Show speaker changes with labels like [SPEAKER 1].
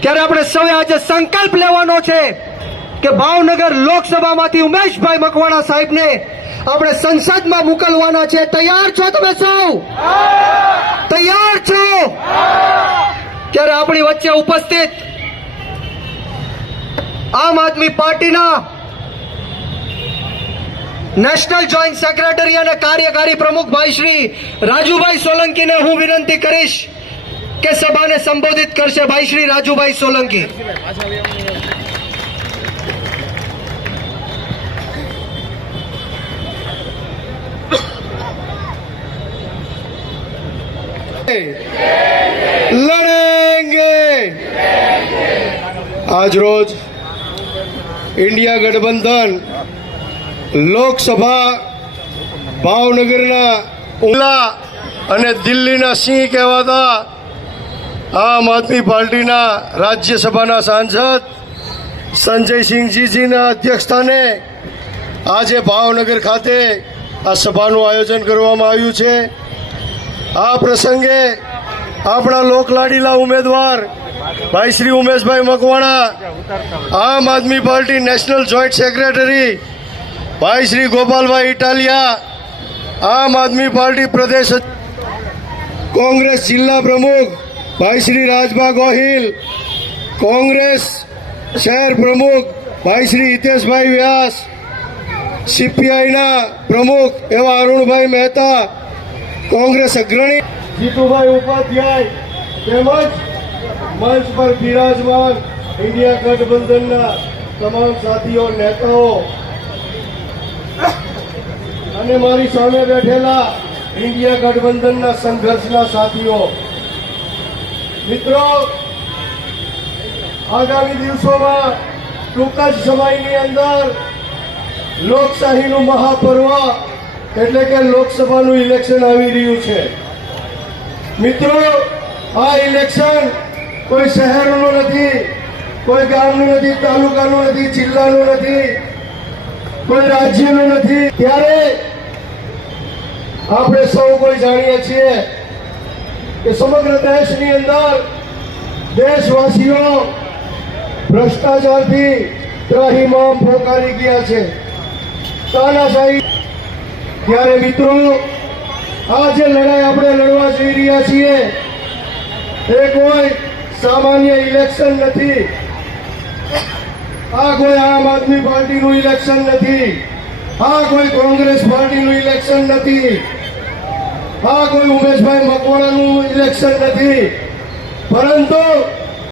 [SPEAKER 1] ત્યારે આપણે સૌએ આજે સંકલ્પ લેવાનો છે કે ભાવનગર લોકસભામાંથી ઉમેશભાઈ મકવાણા સાહેબને આપણે સંસદમાં મોકલવાના છે. તૈયાર છો તમે સૌ? તૈયાર છો? ત્યારે આપણી વચ્ચે ઉપસ્થિત આમ આદમી પાર્ટીના નેશનલ જોઈન્ટ સેક્રેટરી અને કાર્યકારી પ્રમુખ ભાઈ શ્રી રાજુભાઈ સોલંકીને હું વિનંતી કરીશ કે સભાને સંબોધિત કરશે ભાઈ શ્રી રાજુભાઈ સોલંકી.
[SPEAKER 2] લડેંગે. આજ રોજ ઇન્ડિયા ગઠબંધન લોકસભા ભાવનગરના ઉલા અને દિલ્હીના સિંહ કહેવાતા આમ આદમી પાર્ટીના રાજ્યસભાના સાંસદ સંજયસિંહજીજીના અધ્યક્ષસ્થાને આજે ભાવનગર ખાતે આ સભાનું આયોજન કરવામાં આવ્યું છે. આ પ્રસંગે આપણા લોકલાડીલા ઉમેદવાર ભાઈ Shri Umeshbhai Makwana, Aam Aadmi party national joint secretary ભાઈ શ્રી ગોપાલભાઈ ઇટાલિયા, આમ આદમી પાર્ટી પ્રદેશ કોંગ્રેસ જિલ્લા પ્રમુખ ભાઈ શ્રી રાજભા ગોહિલ, કોંગ્રેસ શહેર પ્રમુખ, ભાઈ શ્રી હિતેશભાઈ વ્યાસ, સીપીઆઈના પ્રમુખ એવા અરુણભાઈ મહેતા, કોંગ્રેસ અગ્રણી. જીતુભાઈ ઉપાધ્યાય તેમજ મંચ પર બિરાજમાન ઇન્ડિયા ગઠબંધનના તમામ સાથીઓ, નેતાઓ અને મારી સામે બેઠેલા ઇન્ડિયા ગઠબંધનના સંઘર્ષના સાથીઓ મિત્રો, આગામી દિવસોમાં ટૂંક જ સમયની અંદર લોકશાહીનું મહાપર્વ, એટલે કે લોકસભાનું ઇલેક્શન આવી રહ્યું છે. મિત્રો, આ ઇલેક્શન કોઈ શહેરનું નથી, કોઈ ગામનું નથી, તાલુકાનું નથી, જિલ્લાનું નથી, કોઈ રાજ્યનું નથી. ત્યારે આપણે સૌ કોઈ જાણીએ છીએ કે સમગ્ર દેશની અંદર દેશવાસીઓ ભ્રષ્ટાચારથી ત્રાહીમામ પોકારી ગયા છે. તાનાશાહી ત્યારે મિત્રો આ જે લડાઈ આપણે લડવા જઈ રહ્યા છીએ. એ કોઈ સામાન્ય ઇલેક્શન નથી. આ કોઈ આમ આદમી પાર્ટીનું ઇલેક્શન નથી. આ કોઈ કોંગ્રેસ પાર્ટીનું ઇલેક્શન નથી. આ કોઈ ઉમેશભાઈ મકવાણાનું ઇલેક્શન નથી. પરંતુ